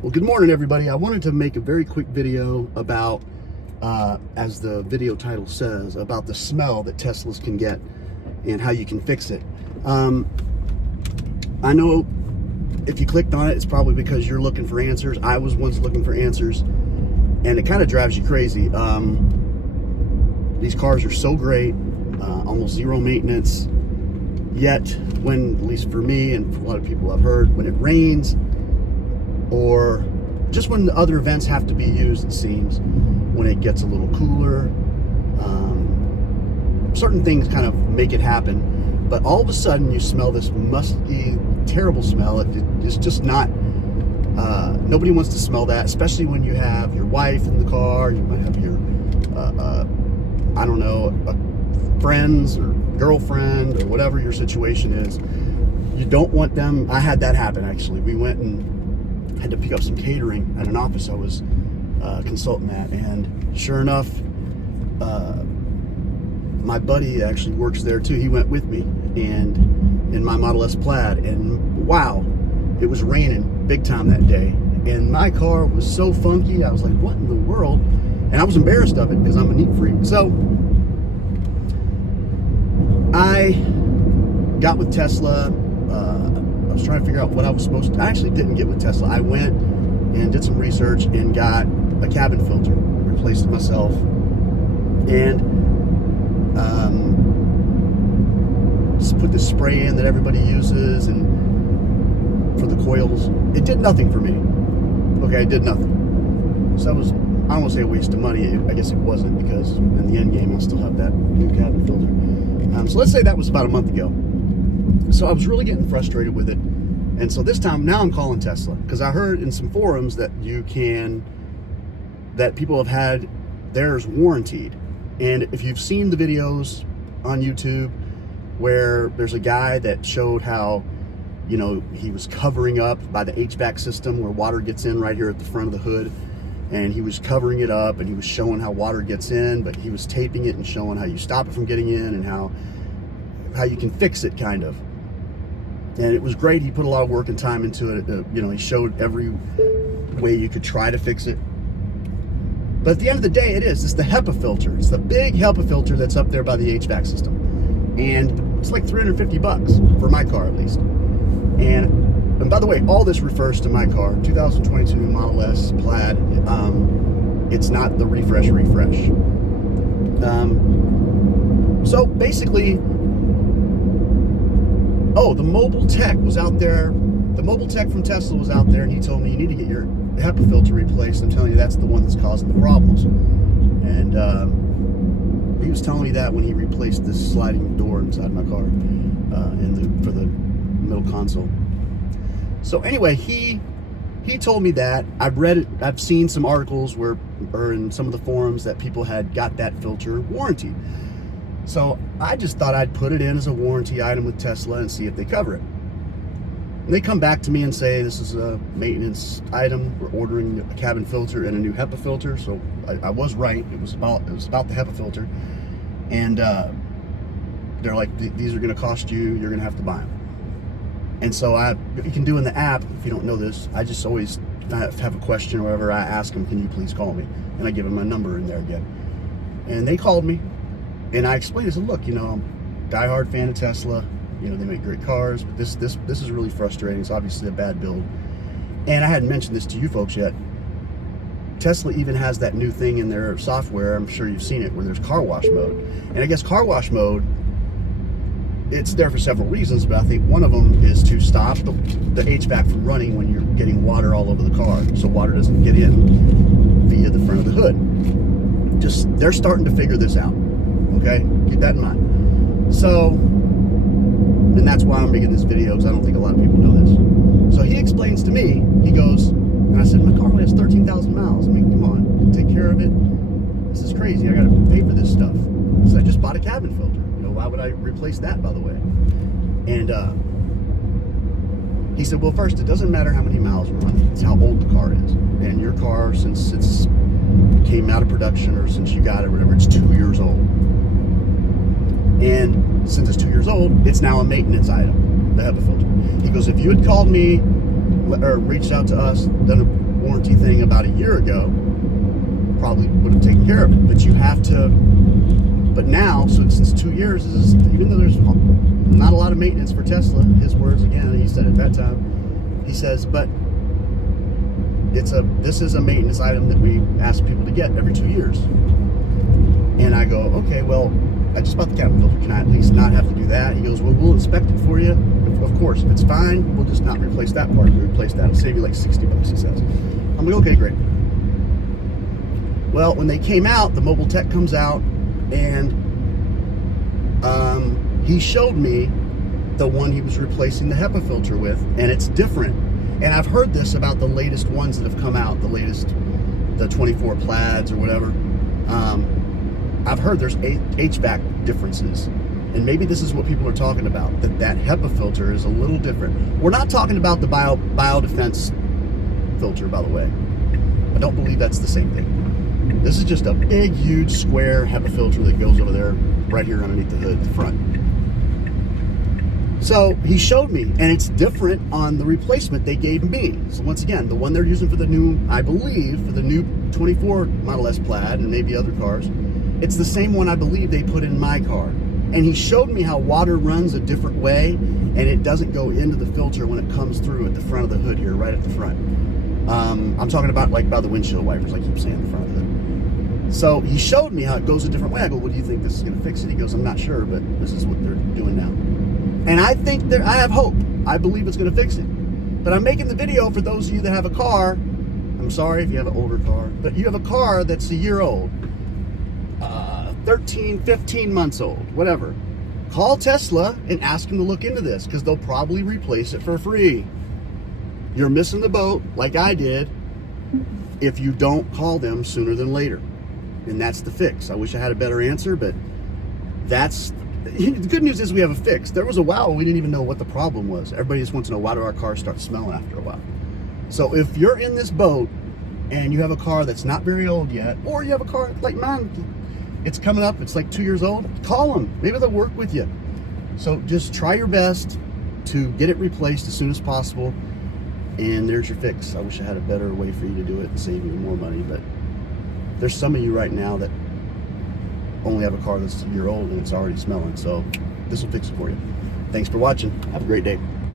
Well, good morning, everybody. I wanted to make a very quick video about, as the video title says, about the smell that Teslas can get and how you can fix it. I know if you clicked on it, it's probably because you're looking for answers. I was once looking for answers, and it kind of drives you crazy. These cars are so great, almost zero maintenance, yet when, at least for me and for a lot of people I've heard, when it rains, or just when the other events have to be used, it seems, when it gets a little cooler, certain things kind of make it happen. But all of a sudden you smell this musty, terrible smell. It's just not, nobody wants to smell that, especially when you have your wife in the car, you might have your, I don't know, friends or girlfriend or whatever your situation is. You don't want them. I had that happen, actually. We went and had to pick up some catering at an office I was consulting at, and sure enough, my buddy actually works there too. He went with me, and in my Model S Plaid, and wow, it was raining big time that day, and my car was so funky. I was like, what in the world? And I was embarrassed of it because I'm a neat freak. So I got with Tesla. I was trying to figure out what I was supposed to. I actually didn't get with Tesla. I went and did some research and got a cabin filter, replaced it myself, and just put this spray in that everybody uses and for the coils. It did nothing for me. Okay, it did nothing. So I don't want to say a waste of money. I guess it wasn't, because in the end game I'll still have that new cabin filter. So let's say that was about a month ago. So I was really getting frustrated with it. And so this time, now I'm calling Tesla, because I heard in some forums that that people have had theirs warranted. And if you've seen the videos on YouTube where there's a guy that showed how, he was covering up by the HVAC system where water gets in right here at the front of the hood, and he was covering it up, and he was showing how water gets in, but he was taping it and showing how you stop it from getting in and how you can fix it, kind of. And it was great. He put a lot of work and time into it. He showed every way you could try to fix it. But at the end of the day, it's the HEPA filter. It's the big HEPA filter that's up there by the HVAC system. And it's like $350 for my car, at least. And by the way, all this refers to my car, 2022 Model S Plaid. It's not the refresh. So basically, the mobile tech was out there. The mobile tech from Tesla was out there, and he told me, you need to get your HEPA filter replaced. I'm telling you, that's the one that's causing the problems. And he was telling me that when he replaced this sliding door inside my car for the middle console. So anyway, he told me that. I've read it. I've seen some articles or in some of the forums that people had got that filter warranted. So I just thought I'd put it in as a warranty item with Tesla and see if they cover it. And they come back to me and say, this is a maintenance item. We're ordering a cabin filter and a new HEPA filter. So I was right. It was about the HEPA filter. And they're like, these are going to cost you. You're going to have to buy them. And so you can do in the app, if you don't know this, I just always have a question or whatever, I ask them, can you please call me? And I give them my number in there again. And they called me. And I explained, I said, look, I'm a diehard fan of Tesla. They make great cars, but this is really frustrating. It's obviously a bad build. And I hadn't mentioned this to you folks yet. Tesla even has that new thing in their software, I'm sure you've seen it, where there's car wash mode. And I guess car wash mode, it's there for several reasons, but I think one of them is to stop the HVAC from running when you're getting water all over the car, so water doesn't get in via the front of the hood. They're starting to figure this out. Okay, keep that in mind. So, and that's why I'm making this video, because I don't think a lot of people know this. So he explains to me, he goes, and I said, my car only has 13,000 miles. I mean, come on, take care of it. This is crazy. I got to pay for this stuff. So I just bought a cabin filter. Why would I replace that, by the way? And he said, well, first, it doesn't matter how many miles you're running. It's how old the car is. And your car, since it's came out of production or since you got it or whatever, it's 2 years old. And since it's 2 years old, it's now a maintenance item, the HEPA filter. He goes, if you had called me or reached out to us, done warranty thing about a year ago, probably would have taken care of it. But you have to, but now, so since 2 years, even though there's not a lot of maintenance for Tesla, his words again, he said at that time, he says, but this is a maintenance item that we ask people to get every 2 years. And I go, okay, well, I just bought the cabin filter. Can I at least not have to do that? He goes, well, we'll inspect it for you. Of course, if it's fine, we'll just not replace that part. We replace that. It'll save you like 60 bucks, he says. I'm like, okay, great. Well, when they came out, the mobile tech comes out, and he showed me the one he was replacing the HEPA filter with, and it's different. And I've heard this about the latest ones that have come out, the 24 plaids or whatever. I've heard there's HVAC differences, and maybe this is what people are talking about, that HEPA filter is a little different. We're not talking about the biodefense filter, by the way. I don't believe that's the same thing. This is just a big, huge, square HEPA filter that goes over there, right here underneath the hood, the front. So he showed me, and it's different on the replacement they gave me. So once again, the one they're using for the new, I believe, for the new 24 Model S Plaid and maybe other cars, it's the same one I believe they put in my car. And he showed me how water runs a different way, and it doesn't go into the filter when it comes through at the front of the hood here, right at the front. I'm talking about like by the windshield wipers, I keep saying the front of the hood. So he showed me how it goes a different way. I go, what do you think this is going to fix it? He goes, I'm not sure, but this is what they're doing now. And I think I have hope. I believe it's going to fix it. But I'm making the video for those of you that have a car. I'm sorry if you have an older car, but you have a car that's a year old, 13, 15 months old, whatever. Call Tesla and ask them to look into this, because they'll probably replace it for free. You're missing the boat, like I did, if you don't call them sooner than later. And that's the fix. I wish I had a better answer, but that's... The good news is we have a fix. There was a while we didn't even know what the problem was. Everybody just wants to know, why do our cars start smelling after a while? So if you're in this boat and you have a car that's not very old yet, or you have a car like mine, it's coming up, it's like 2 years old, call them. Maybe they'll work with you. So just try your best to get it replaced as soon as possible, and there's your fix. I wish I had a better way for you to do it and save you more money, but there's some of you right now that only have a car that's a year old and it's already smelling, so this will fix it for you. Thanks for watching. Have a great day.